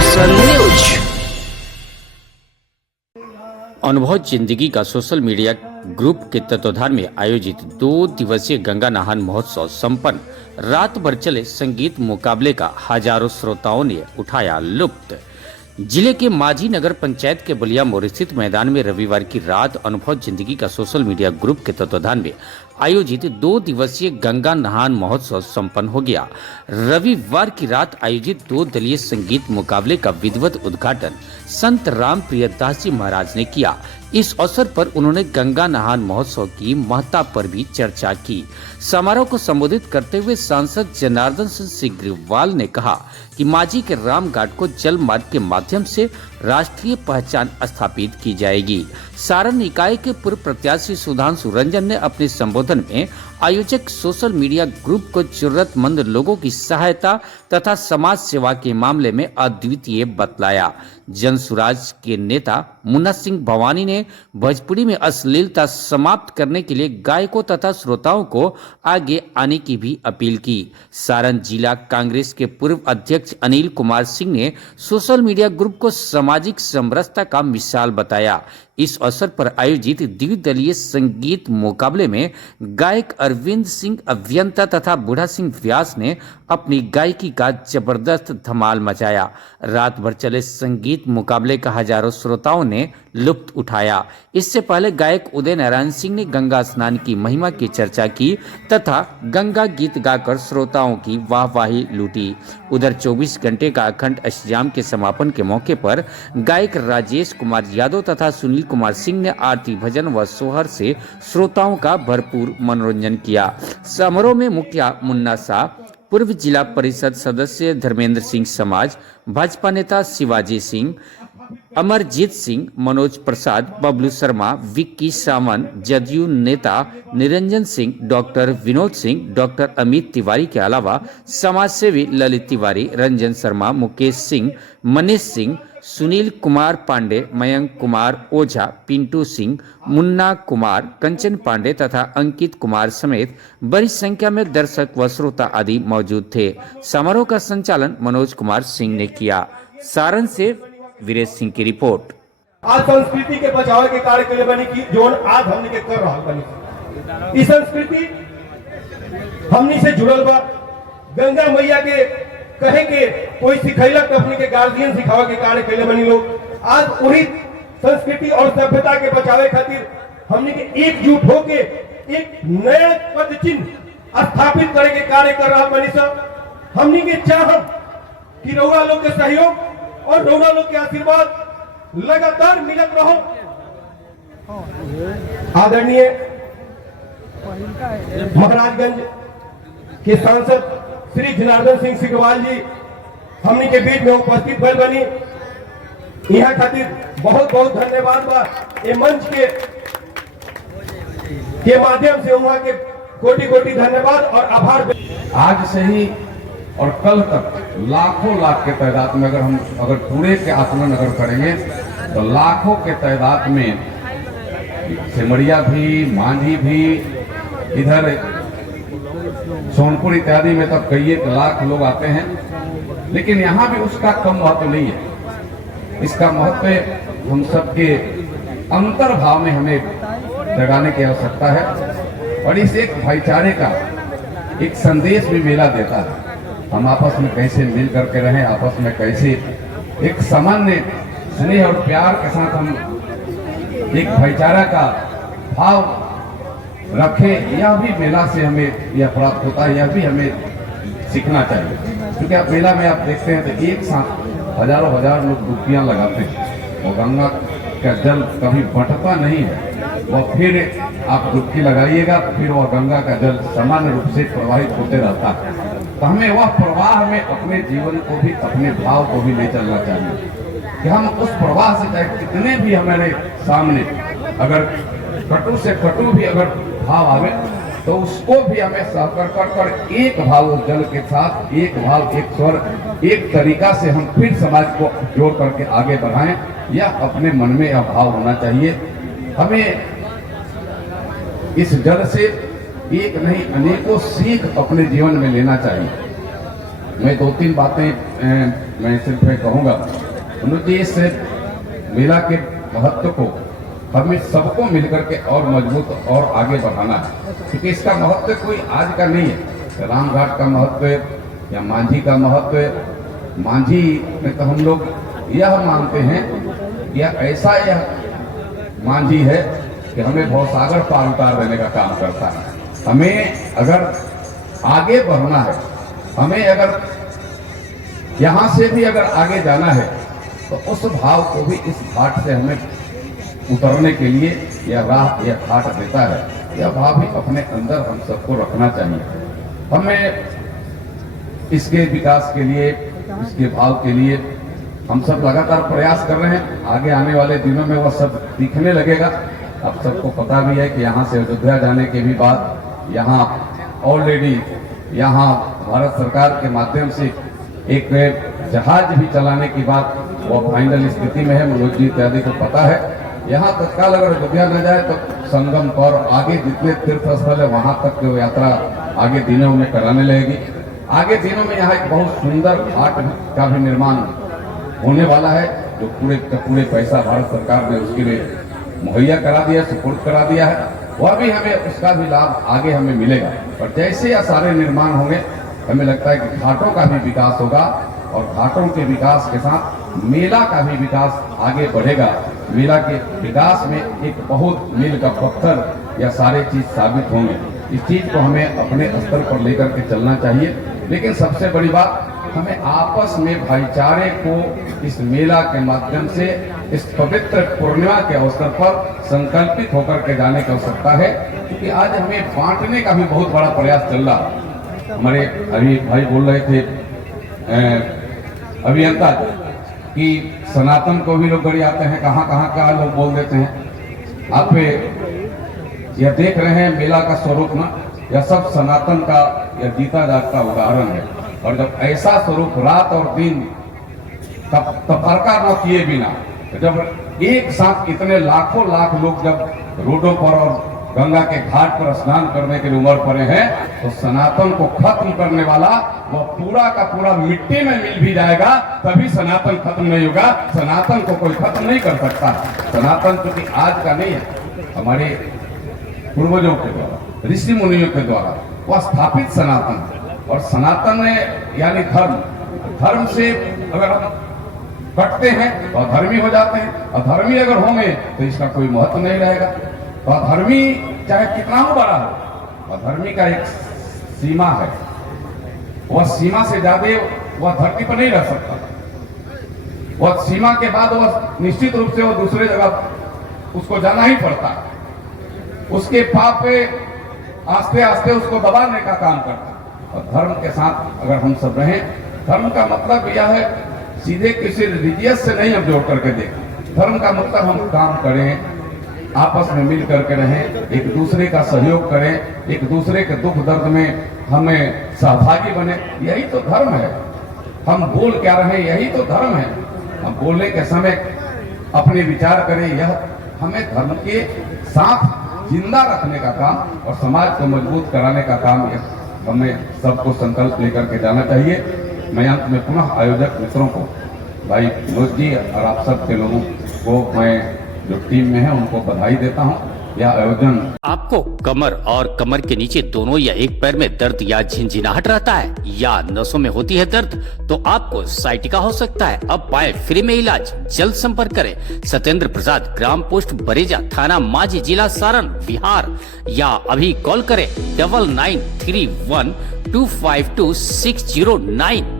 Social news. अनुभव जिंदगी का सोशल मीडिया ग्रुप के तत्वाधान में आयोजित 2 दिवसीय गंगा नहान महोत्सव संपन्न। रात भर चले संगीत मुकाबले का हजारों श्रोताओं ने उठाया लुत्फ। जिले के माझी नगर पंचायत के बलिया मोड़ स्थित मैदान में रविवार की रात अनुभव जिंदगी का सोशल मीडिया ग्रुप के तत्वाधान में आयोजित 2 दिवसीय गंगा नहान महोत्सव संपन्न हो गया। रविवार की रात आयोजित 2 दलीय संगीत मुकाबले का विधिवत उद्घाटन संत राम प्रियदास जी महाराज ने किया। इस अवसर पर उन्होंने गंगा नहान महोत्सव की महत्ता पर भी चर्चा की। समारोह को संबोधित करते हुए सांसद जनार्दन सिंह सिग्रीवाल ने कहा कि माझी के राम घाट को जल मार्ग के माध्यम से राष्ट्रीय पहचान स्थापित की जाएगी। सारण इकाई के पूर्व प्रत्याशी सुधांशु रंजन ने अपने संबोधन में आयोजक सोशल मीडिया ग्रुप को जरूरतमंद लोगों की सहायता तथा समाज सेवा के मामले में अद्वितीय बतलाया। जनसुराज के नेता मुन्ना सिंह भवानी ने भोजपुरी में अश्लीलता समाप्त करने के लिए गायकों तथा श्रोताओं को आगे आने की भी अपील की। सारण जिला कांग्रेस के पूर्व अध्यक्ष अनिल कुमार सिंह ने सोशल मीडिया ग्रुप को सामाजिक समरसता का मिसाल बताया। इस अवसर पर आयोजित द्विदलीय संगीत मुकाबले में गायक अरविंद सिंह अभियंता तथा बूढ़ा सिंह व्यास ने अपनी गायकी का जबरदस्त धमाल मचाया। रात भर चले संगीत मुकाबले का हजारों श्रोताओं ने लुत्फ उठाया। इससे पहले गायक उदय नारायण सिंह ने गंगा स्नान की महिमा की चर्चा की तथा गंगा गीत गाकर श्रोताओं की वाहवाही लूटी। उधर 24 घंटे का अखंड अष्टयाम के समापन के मौके पर गायक राजेश कुमार यादव तथा सुनील कुमार सिंह ने आरती भजन व सोहर से श्रोताओं का भरपूर मनोरंजन किया। समारोह में मुखिया मुन्ना शाह, पूर्व जिला परिषद सदस्य धर्मेंद्र सिंह समाज, भाजपा नेता शिवाजी सिंह, अमरजीत सिंह, मनोज प्रसाद, बबलू शर्मा, विक्की सावंत, जदयू नेता निरंजन सिंह, डॉक्टर विनोद सिंह, डॉक्टर अमित तिवारी के अलावा समाज सेवी ललित तिवारी, रंजन शर्मा, मुकेश सिंह, मनीष सिंह, सुनील कुमार पांडे, मयंक कुमार ओझा, पिंटू सिंह, मुन्ना कुमार, कंचन पांडे तथा अंकित कुमार समेत बड़ी संख्या में दर्शक व श्रोता आदि मौजूद थे। समारोह का संचालन मनोज कुमार सिंह ने किया। सारण से वीरेश सिंह की रिपोर्ट। आज संस्कृति के बचाव के कार्य के लिए बनी की जोन आज हमने के कर रहा बनी। इस संस्कृति हमनी से जुड़ल बा। गंगा मैया के कहे के कोई सिखैलक अपने के गार्जियन सिखावे के कार्य के लिए बनी लोग। आज वही संस्कृति और सभ्यता के बचावे खातिर हमने के एकजुट होके एक नया पद चिन्ह स्थापित करे के कार्य कर रहा बनी सब। हमने के चाहत कि रउआ लोग के सहयोग और रउआ लोग के आशीर्वाद लगातार मिलत रहो। आदरणीय महाराजगंज के सांसद श्री जनार्दन सिंह सिग्रीवाल जी हमनी के बीच में उपस्थित भइल बनी। यहाँ खातिर बहुत बहुत धन्यवाद बा। ये मंच के माध्यम से वहाँ के कोटि कोटि धन्यवाद और आभार। आज से ही और कल तक लाखों लाख के तादाद में अगर पूरे के आकलन अगर करेंगे तो लाखों के तादाद में सिमरिया भी, मांझी भी, इधर सोनपुर इत्यादि में तब कई एक लाख लोग आते हैं। लेकिन यहाँ भी उसका कम महत्व नहीं है। इसका महत्व हम सबके अंतर्भाव में हमें जगाने की आवश्यकता है और इस एक भाईचारे का एक संदेश भी मेला देता है। हम आपस में कैसे मिल करके रहें, आपस में कैसे एक सामान्य स्नेह और प्यार के साथ हम एक भाईचारा का भाव रखें, यह भी मेला से हमें यह प्राप्त होता है। यह भी हमें सीखना चाहिए क्योंकि आप मेला में आप देखते हैं तो एक साथ हजारों हजार लोग डुबकियां लगाते हैं और गंगा का जल कभी बंटता नहीं है। और फिर आप डुबकी लगाइएगा तो फिर वह गंगा का जल सामान्य रूप से प्रवाहित होते रहता है। तो हमें वह प्रवाह में अपने जीवन को भी, अपने भाव को भी ले चलना चाहिए कि हम उस प्रवाह से चाहे कितने भी हमारे सामने अगर कटु से कटु भी अगर भाव आवे तो उसको भी हमें सहकर कर एक भाव उस जल के साथ, एक भाव, एक स्वर, एक तरीका से हम फिर समाज को जोड़ करके आगे बढ़ाएं। यह अपने मन में यह भाव होना चाहिए। हमें इस जल से एक नहीं अनेकों सीख अपने जीवन में लेना चाहिए। मैं 2-3 बातें मैं सिर्फ कहूँगा मनोज जी, इस मेला के महत्व को हमें सबको मिलकर के और मजबूत और आगे बढ़ाना है, क्योंकि इसका महत्व कोई आज का नहीं है। रामघाट का महत्व या मांझी का महत्व, मांझी में तो हम लोग यह मानते हैं या ऐसा यह मांझी है कि हमें भवसागर पार उतार देने का काम करता है। हमें अगर आगे बढ़ना है, हमें अगर यहाँ से भी अगर आगे जाना है, तो उस भाव को भी इस घाट से हमें उतरने के लिए यह राह, यह घाट देता है। यह भाव भी अपने अंदर हम सबको रखना चाहिए। हमें इसके विकास के लिए, इसके भाव के लिए हम सब लगातार प्रयास कर रहे हैं। आगे आने वाले दिनों में वह सब दिखने लगेगा। अब सबको पता भी है कि यहाँ से अयोध्या जाने के भी बाद यहाँ ऑलरेडी यहाँ भारत सरकार के माध्यम से एक जहाज भी चलाने की बात वो फाइनल स्थिति में है। मनोज जी इत्यादि को पता है। यहाँ तत्काल अगर अयोध्या न जाए तो संगम पर आगे जितने तीर्थ स्थल है वहां तक की यात्रा आगे दिनों में कराने लगेगी। आगे दिनों में यहाँ एक बहुत सुंदर घाट का भी निर्माण होने वाला है, जो पूरे का पूरे पैसा भारत सरकार ने उसके लिए मुहैया करा दिया, सुपुर्द करा दिया है। वह भी हमें उसका भी लाभ आगे हमें मिलेगा। और जैसे यह सारे निर्माण होंगे, हमें लगता है कि घाटों का भी विकास होगा और घाटों के विकास के साथ मेला का भी विकास आगे बढ़ेगा। मेला के विकास में एक बहुत मील का पत्थर या सारे चीज साबित होंगे। इस चीज को हमें अपने स्तर पर लेकर के चलना चाहिए। लेकिन सबसे बड़ी बात, हमें आपस में भाईचारे को इस मेला के माध्यम से इस पवित्र पूर्णिमा के अवसर पर संकल्पित होकर के जाने की आवश्यकता है, क्योंकि आज हमें बांटने का भी बहुत बड़ा प्रयास चल रहा है। हमारे अभी भाई बोल रहे थे अभियंता कि सनातन को भी लोग गड़ी आते हैं, कहाँ कहाँ का लोग बोल देते हैं। आप यह देख रहे हैं मेला का स्वरूप ना, यह सब सनातन का यह जीता जागता उदाहरण है। और जब ऐसा स्वरूप रात और दिन तफरका न किए बिना, जब एक साथ इतने लाखों लाख लोग जब रोडों पर और गंगा के घाट पर स्नान करने के लिए उमड़ पड़े हैं, तो सनातन को खत्म करने वाला वह पूरा का पूरा मिट्टी में मिल भी जाएगा, तभी सनातन खत्म नहीं होगा। सनातन को कोई खत्म नहीं कर सकता। सनातन क्योंकि आज का नहीं है, हमारे पूर्वजों के द्वारा, ऋषि मुनियों के द्वारा वह स्थापित सनातन है। और सनातन यानी धर्म, धर्म से अगर हम कटते हैं तो अधर्मी हो जाते हैं। अधर्मी अगर होंगे तो इसका कोई महत्व नहीं रहेगा। तो अधर्मी चाहे कितना हो बड़ा हो, अधर्मी का एक सीमा है। वह सीमा से ज्यादा वह धरती पर नहीं रह सकता। वह सीमा के बाद वह निश्चित रूप से वह दूसरे जगह उसको जाना ही पड़ता। उसके पाप पे आस्ते आस्ते उसको दबाने का काम करता। और धर्म के साथ अगर हम सब रहें, धर्म का मतलब यह है सीधे किसी रिलीजियस से नहीं हम जोड़ करके देखें। धर्म का मतलब हम काम करें, आपस में मिल करके रहें, एक दूसरे का सहयोग करें, एक दूसरे के दुख दर्द में हमें सहभागी बने, यही तो धर्म है। हम बोल क्या रहे, यही तो धर्म है। हम बोलने के समय अपने विचार करें, यह हमें धर्म के साथ जिंदा रखने का काम और समाज को मजबूत कराने का काम हमें सबको संकल्प लेकर के जाना चाहिए। मैं अंत में पुनः आयोजक मित्रों को, भाई मनोज जी और आप सब के लोगों को, मैं जो टीम में है उनको बधाई देता हूं। यह आयोजन आपको कमर और कमर के नीचे दोनों या एक पैर में दर्द या झिंझिनाहट रहता है या नसों में होती है दर्द, तो आपको साइटिका हो सकता है। अब पाए फ्री में इलाज। जल्द संपर्क करें सत्येंद्र प्रसाद, ग्राम पोस्ट बरेजा, थाना मांझी, जिला सारण, बिहार, या अभी कॉल करें 9931252609।